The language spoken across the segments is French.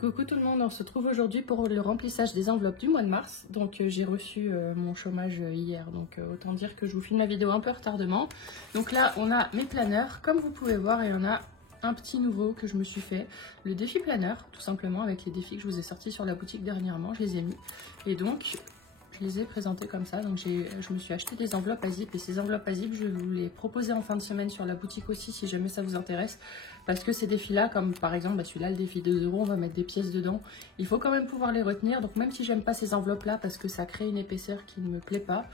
Coucou tout le monde, on se retrouve aujourd'hui pour le remplissage des enveloppes du mois de mars. Donc j'ai reçu mon chômage hier, donc autant dire que je vous filme la vidéo un peu retardement. Donc là on a mes planeurs, comme vous pouvez voir, et on a un petit nouveau que je me suis fait, le défi planeur, tout simplement avec les défis que je vous ai sortis sur la boutique dernièrement, je les ai mis. Et donc je les ai présentés comme ça, donc je me suis acheté des enveloppes à zip, et ces enveloppes à zip je vais vous les proposer en fin de semaine sur la boutique aussi si jamais ça vous intéresse. Parce que ces défis-là, comme par exemple celui-là, le défi 2 €, on va mettre des pièces dedans. Il faut quand même pouvoir les retenir. Donc même si j'aime pas ces enveloppes-là, parce que ça crée une épaisseur qui ne me plaît pas,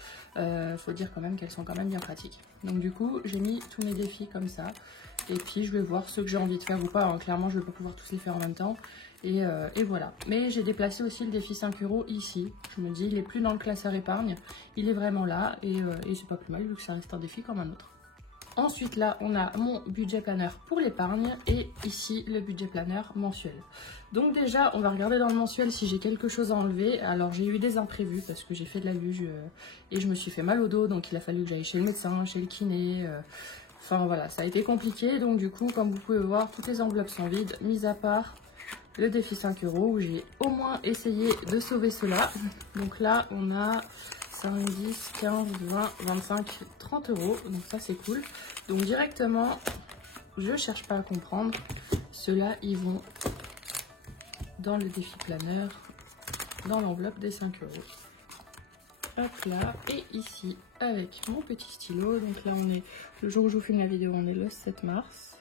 faut dire quand même qu'elles sont quand même bien pratiques. Donc du coup, j'ai mis tous mes défis comme ça. Et puis je vais voir ceux que j'ai envie de faire ou pas. Alors, clairement, je ne vais pas pouvoir tous les faire en même temps. Et voilà. Mais j'ai déplacé aussi le défi 5 € ici. Je me dis, il est plus dans le classeur épargne. Il est vraiment là. Et c'est pas plus mal vu que ça reste un défi comme un autre. Ensuite, là, on a mon budget planeur pour l'épargne et ici, le budget planeur mensuel. Donc déjà, on va regarder dans le mensuel si j'ai quelque chose à enlever. Alors, j'ai eu des imprévus parce que j'ai fait de la luge et je me suis fait mal au dos. Donc, il a fallu que j'aille chez le médecin, chez le kiné. Enfin, voilà, ça a été compliqué. Donc, du coup, comme vous pouvez voir, toutes les enveloppes sont vides, mis à part le défi 5 € où j'ai au moins essayé de sauver cela. Donc là, on a 5, 10, 15, 20, 25, 30 €. Donc ça, c'est cool. Donc directement, je cherche pas à comprendre. Ceux-là, ils vont dans le défi planeur, dans l'enveloppe des 5 €. Hop là. Et ici, avec mon petit stylo. Donc là, on est, le jour où je vous filme la vidéo, on est le 7 mars.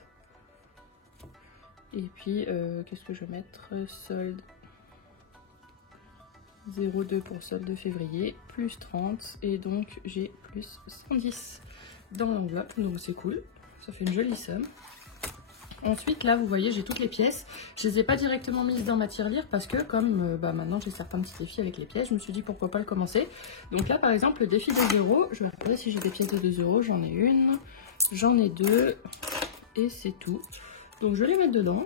Et puis, qu'est-ce que je vais mettre? Solde 0,2 pour solde de février, plus 30. Et donc, j'ai plus 110 dans l'enveloppe. Donc, c'est cool. Ça fait une jolie somme. Ensuite, là, vous voyez, j'ai toutes les pièces. Je ne les ai pas directement mises dans ma tirelire parce que, comme maintenant, j'ai certains petits défis avec les pièces, je me suis dit pourquoi pas le commencer. Donc là, par exemple, le défi de 2 €. Je vais regarder si j'ai des pièces de 2 €. J'en ai une, j'en ai deux. Et c'est tout. Donc je vais les mettre dedans.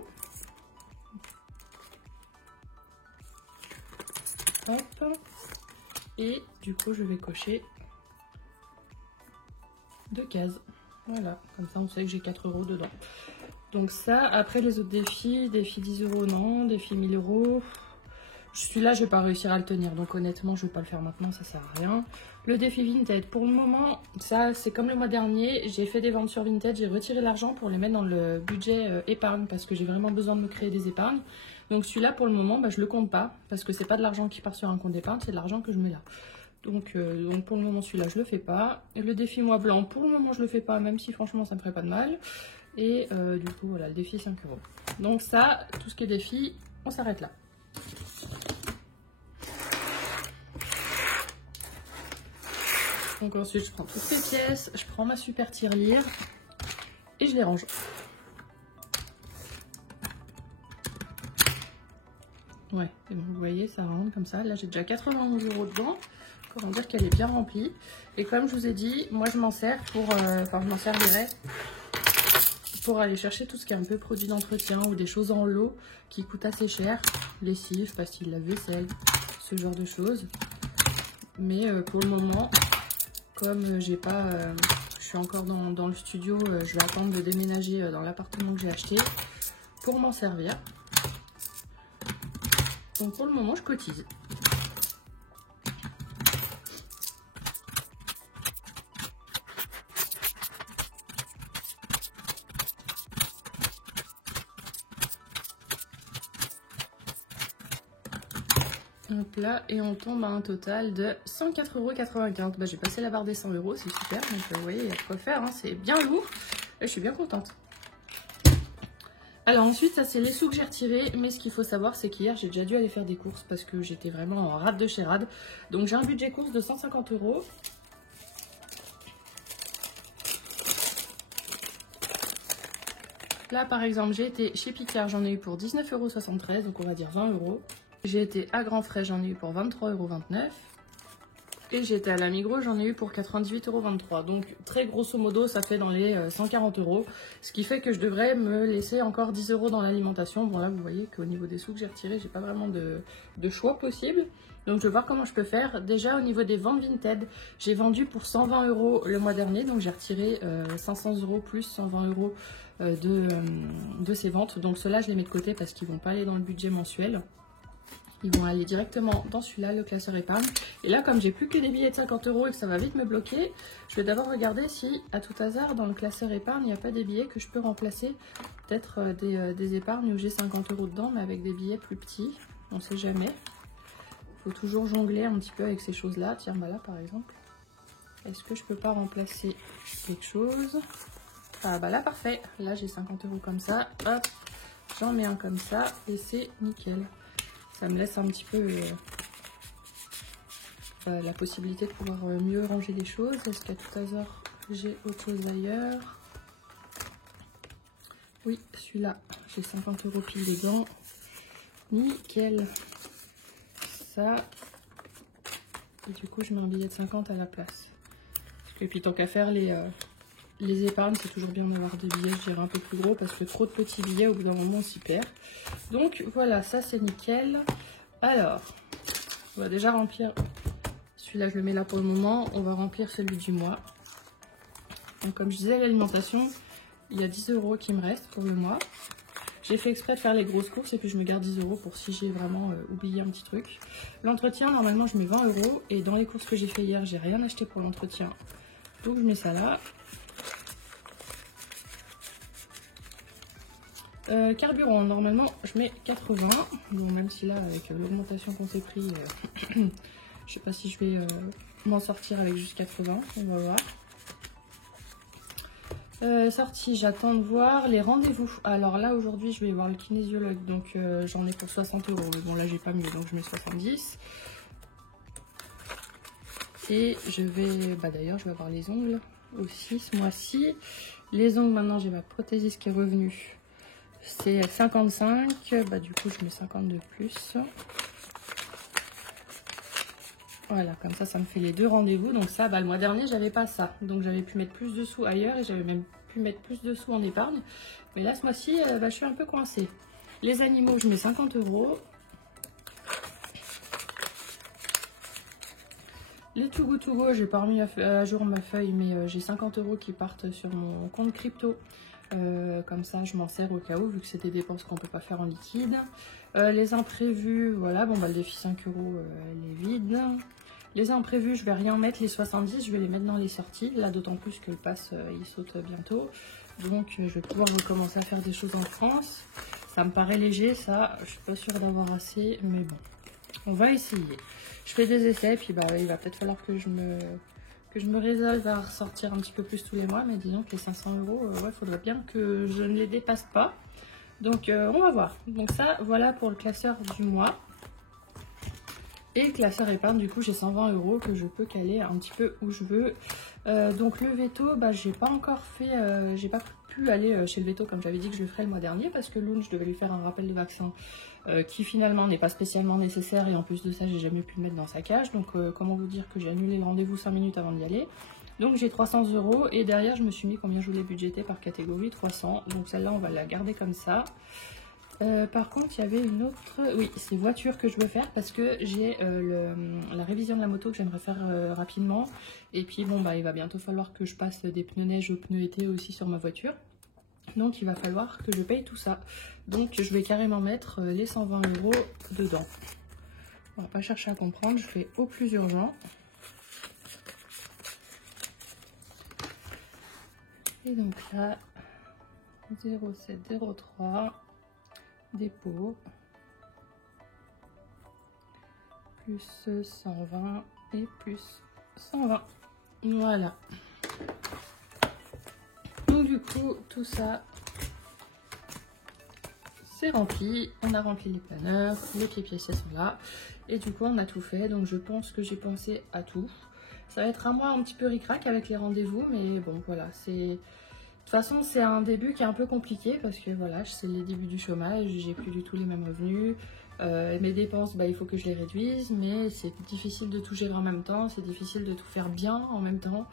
Hop. Et du coup je vais cocher 2 cases. Voilà, comme ça on sait que j'ai 4 € dedans. Donc ça, après les autres défis, défi 10 € non, défi 1000 €. Celui-là, je vais pas réussir à le tenir, donc honnêtement, je vais pas le faire maintenant, ça sert à rien. Le défi Vinted, pour le moment, ça c'est comme le mois dernier, j'ai fait des ventes sur Vinted, j'ai retiré l'argent pour les mettre dans le budget épargne parce que j'ai vraiment besoin de me créer des épargnes. Donc celui-là, pour le moment, je le compte pas parce que c'est pas de l'argent qui part sur un compte d'épargne, c'est de l'argent que je mets là. Donc pour le moment, celui-là, je le fais pas. Et le défi mois blanc, pour le moment, je le fais pas, même si franchement, ça me ferait pas de mal. Et du coup, voilà, le défi 5 €. Donc ça, tout ce qui est défi, on s'arrête là. Donc ensuite, je prends toutes les pièces, je prends ma super tirelire et je les range. Ouais, et bon, vous voyez, ça rentre comme ça. Là, j'ai déjà 91 € dedans. Comment dire qu'elle est bien remplie. Et comme je vous ai dit, moi, je m'en sers pour... je m'en servirai pour aller chercher tout ce qui est un peu produit d'entretien ou des choses en lot qui coûtent assez cher. Lessive, pastille lave-vaisselle, ce genre de choses. Mais pour le moment... Comme j'ai pas, je suis encore dans le studio, je vais attendre de déménager dans l'appartement que j'ai acheté pour m'en servir. Donc pour le moment, je cotise. Hop là, et on tombe à un total de 104,95 €. J'ai passé la barre des 100 €, c'est super. Donc vous voyez, il y a de quoi faire, hein, c'est bien lourd. Et je suis bien contente. Alors ensuite, ça c'est les sous que j'ai retirés. Mais ce qu'il faut savoir, c'est qu'hier, j'ai déjà dû aller faire des courses parce que j'étais vraiment en rade de chez rade. Donc j'ai un budget course de 150 €. Là, par exemple, j'ai été chez Picard, j'en ai eu pour 19,73 €, donc on va dire 20 €. J'ai été à Grand Frais, j'en ai eu pour 23,29 €. Et j'ai été à la Migros, j'en ai eu pour 98,23 €. Donc très grosso modo, ça fait dans les 140 €. Ce qui fait que je devrais me laisser encore 10 € dans l'alimentation. Bon là, vous voyez qu'au niveau des sous que j'ai retirés, j'ai pas vraiment de choix possible. Donc je vais voir comment je peux faire. Déjà au niveau des ventes Vinted, j'ai vendu pour 120 € le mois dernier. Donc j'ai retiré 500 € plus 120 € de ces ventes. Donc ceux-là, je les mets de côté parce qu'ils ne vont pas aller dans le budget mensuel. Ils vont aller directement dans celui-là, le classeur épargne. Et là, comme j'ai plus que des billets de 50 € et que ça va vite me bloquer, je vais d'abord regarder si, à tout hasard, dans le classeur épargne, il n'y a pas des billets que je peux remplacer. Peut-être des épargnes où j'ai 50 € dedans, mais avec des billets plus petits. On ne sait jamais. Il faut toujours jongler un petit peu avec ces choses-là. Tiens, bah là, par exemple. Est-ce que je peux pas remplacer quelque chose? Ah bah là, parfait. Là, j'ai 50 € comme ça. Hop, j'en mets un comme ça et c'est nickel. Ça me laisse un petit peu la possibilité de pouvoir mieux ranger les choses. Est-ce qu'à tout hasard, j'ai autre chose ailleurs? Oui, celui-là, j'ai 50 € pile dedans. Nickel. Ça. Et du coup, je mets un billet de 50 à la place. Et puis, tant qu'à faire les épargnes, c'est toujours bien d'avoir des billets, je dirais, un peu plus gros. Parce que trop de petits billets, au bout d'un moment, on s'y perd. Donc, voilà, ça, c'est nickel. Alors, on va déjà remplir, celui-là je le mets là pour le moment, on va remplir celui du mois. Donc comme je disais, l'alimentation, il y a 10 € qui me restent pour le mois. J'ai fait exprès de faire les grosses courses et puis je me garde 10 € pour si j'ai vraiment oublié un petit truc. L'entretien, normalement je mets 20 € et dans les courses que j'ai fait hier, j'ai rien acheté pour l'entretien. Donc je mets ça là. Carburant, normalement je mets 80, bon, même si là avec l'augmentation qu'on s'est pris, je sais pas si je vais m'en sortir avec juste 80, on va voir. Sortie, j'attends de voir les rendez-vous. Alors là aujourd'hui je vais voir le kinésiologue, donc j'en ai pour 60 €, mais bon là j'ai pas mieux donc je mets 70. Et je vais, bah d'ailleurs je vais avoir les ongles aussi ce mois-ci. Les ongles maintenant j'ai ma prothésiste qui est revenue. C'est 55, bah du coup je mets 50 de plus. Voilà, comme ça me fait les deux rendez-vous. Donc ça, bah le mois dernier j'avais pas ça. Donc j'avais pu mettre plus de sous ailleurs et j'avais même pu mettre plus de sous en épargne. Mais là ce mois-ci, bah, je suis un peu coincée. Les animaux, je mets 50 €. Les Too Good To Go, j'ai pas remis à jour ma feuille, mais j'ai 50 € qui partent sur mon compte crypto. Comme ça je m'en sers au cas où, vu que c'est des dépenses qu'on peut pas faire en liquide. Les imprévus, voilà, bon bah le défi 5 €, elle est vide. Les imprévus, je vais rien mettre, les 70, je vais les mettre dans les sorties. Là, d'autant plus que le pass, il saute bientôt. Donc, je vais pouvoir recommencer à faire des choses en France. Ça me paraît léger, ça. Je suis pas sûre d'avoir assez, mais bon. On va essayer. Je fais des essais, puis bah, il va peut-être falloir que je me résolve à ressortir un petit peu plus tous les mois. Mais disons que les 500 €, ouais, faudrait bien que je ne les dépasse pas. Donc, on va voir. Donc ça, voilà pour le classeur du mois. Et le classeur épargne, du coup j'ai 120 € que je peux caler un petit peu où je veux. Donc le veto, bah, j'ai pas encore fait, j'ai pas pu aller chez le veto comme j'avais dit que je le ferais le mois dernier, parce que Loun, je devais lui faire un rappel de vaccin qui finalement n'est pas spécialement nécessaire, et en plus de ça j'ai jamais pu le mettre dans sa cage. Donc comment vous dire que j'ai annulé le rendez-vous 5 minutes avant d'y aller. Donc j'ai 300 € et derrière je me suis mis combien je voulais budgéter par catégorie, 300. Donc celle-là on va la garder comme ça. Par contre, il y avait une autre... Oui, c'est voiture que je veux faire parce que j'ai la révision de la moto que j'aimerais faire rapidement. Et puis, bon, bah, il va bientôt falloir que je passe des pneus neige aux pneus été aussi sur ma voiture. Donc, il va falloir que je paye tout ça. Donc, je vais carrément mettre les 120 € dedans. On va pas chercher à comprendre, je fais au plus urgent. Et donc là, 0703... dépôt plus 120 et plus 120, voilà. Donc du coup tout ça c'est rempli, on a rempli les planeurs, les pieds sont là et du coup on a tout fait. Donc je pense que j'ai pensé à tout. Ça va être un mois un petit peu ric-rac avec les rendez-vous, mais bon voilà, c'est... De toute façon, c'est un début qui est un peu compliqué parce que voilà, c'est les débuts du chômage, j'ai plus du tout les mêmes revenus. Mes dépenses, bah, il faut que je les réduise, mais c'est difficile de tout gérer en même temps, c'est difficile de tout faire bien en même temps.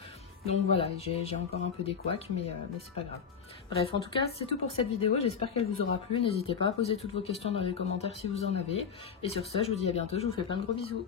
Donc voilà, j'ai encore un peu des couacs, mais c'est pas grave. Bref, en tout cas, c'est tout pour cette vidéo. J'espère qu'elle vous aura plu. N'hésitez pas à poser toutes vos questions dans les commentaires si vous en avez. Et sur ce, je vous dis à bientôt. Je vous fais plein de gros bisous.